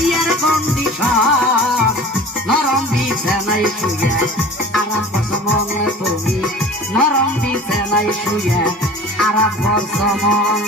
ইয়ার condition নরম বিছানায় শুয়ে আরাম করছ মনে তুমি। নরম বিছানায় শুয়ে আরাম করছ মন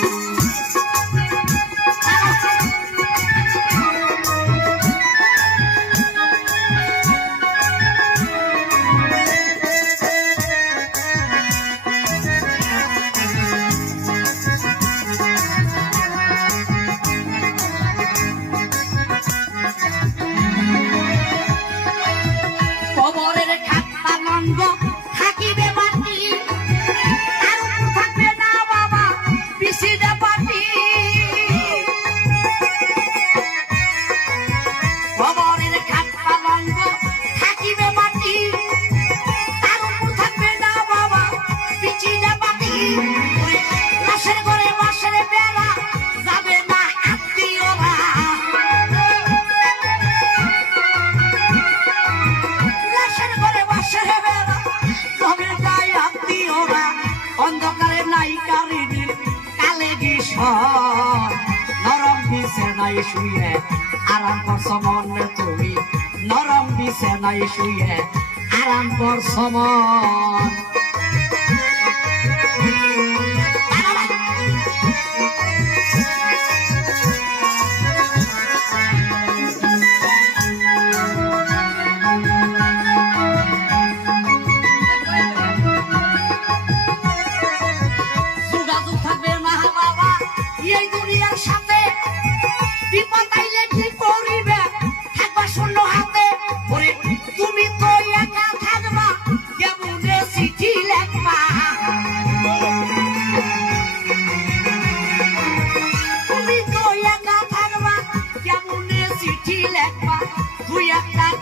নরম বিছানায় শুয়ে আরাম করছ মন তুমি। নরম বিছানায় শুয়ে আরাম করছ মন।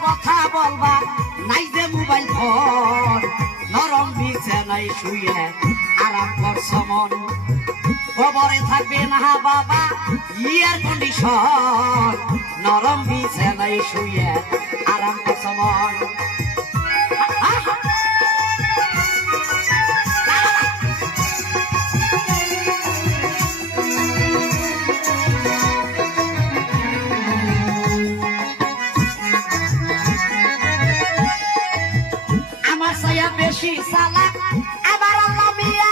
কথা বলবা নাই যে মোবাইল ফোন। নরম বিছানায় শুয়ে আরাম করছ মন। খবরে থাকবে না বাবা, ইয়ার কন্ডিশন নরম বিছানায় শুয়ে আরাম মন আমার সায়া বেশি সালা আমার আল্লাহ মিয়া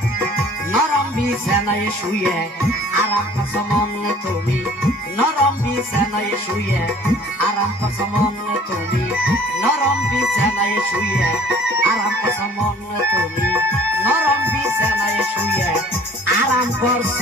বিছানায় শুয়ে, আরাম করছ মন তুমি? নরম বিছানায় শুয়ে, আরাম করছ মন তুমি? নরম বিছানায় শুয়ে, আরাম করছ মন তুমি? নরম বিছানায় শুয়ে, আরাম করছ